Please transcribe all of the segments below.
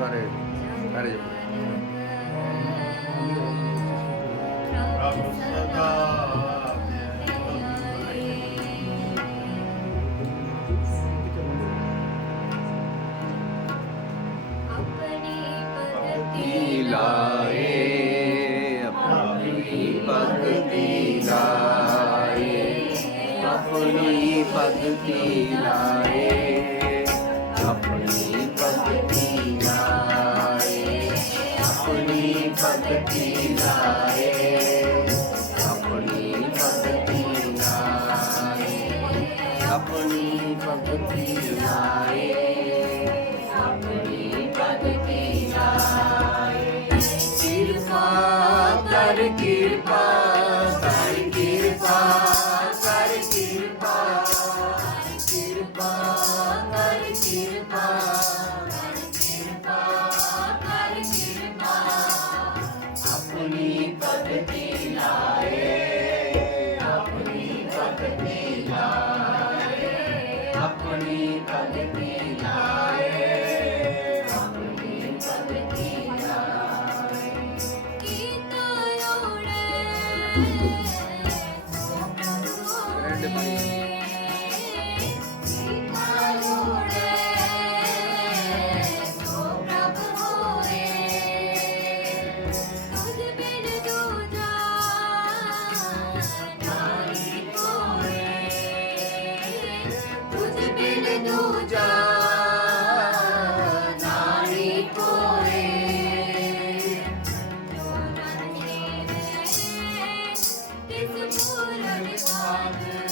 গানের গানে लाए अपनी भक्ति लाए अपनी भक्ति लाए utopia. 对 Thank you.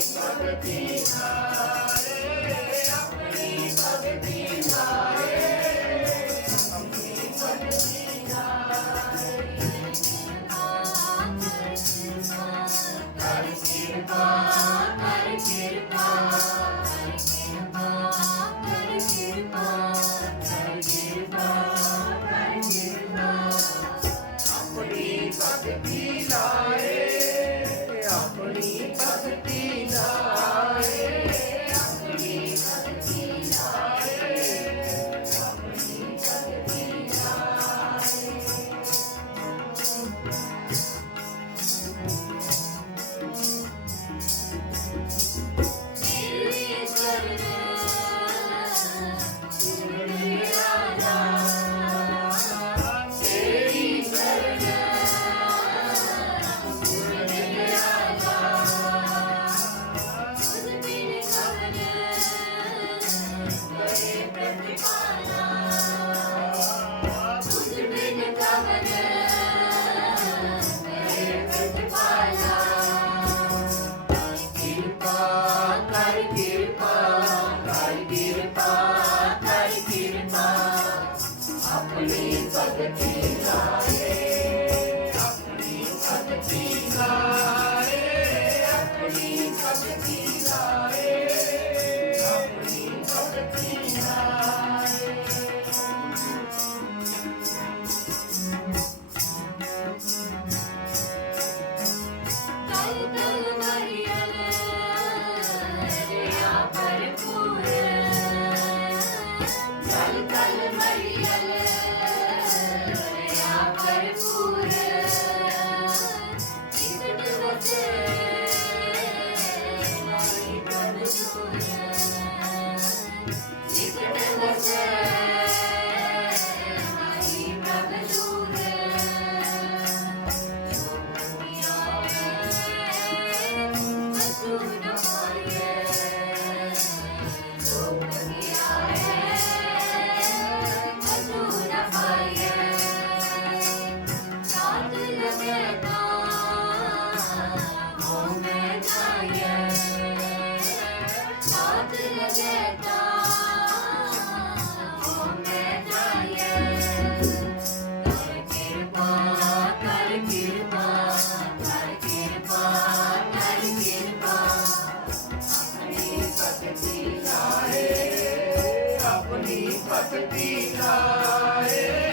Sarvapina. पकती जाए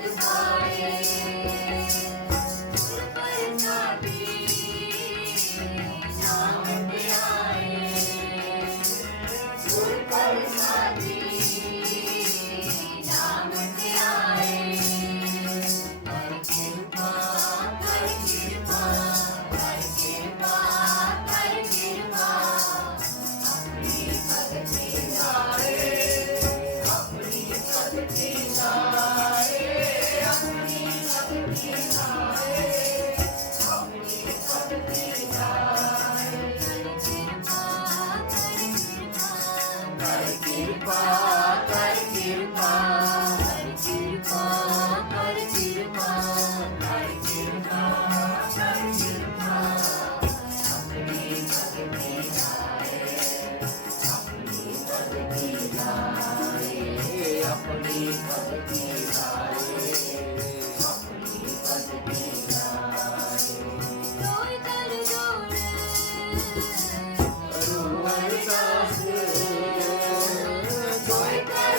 Sagittarius.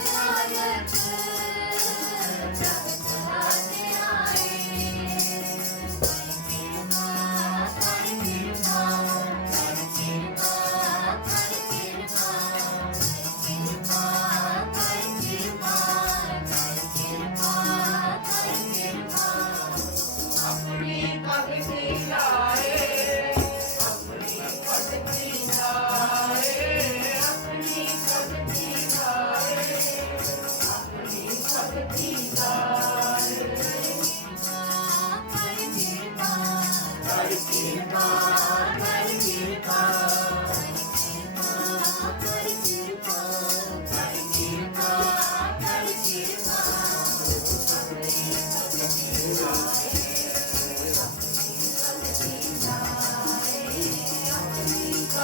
Peace.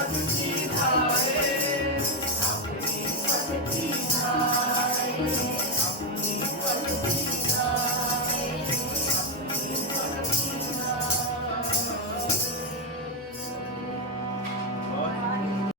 自己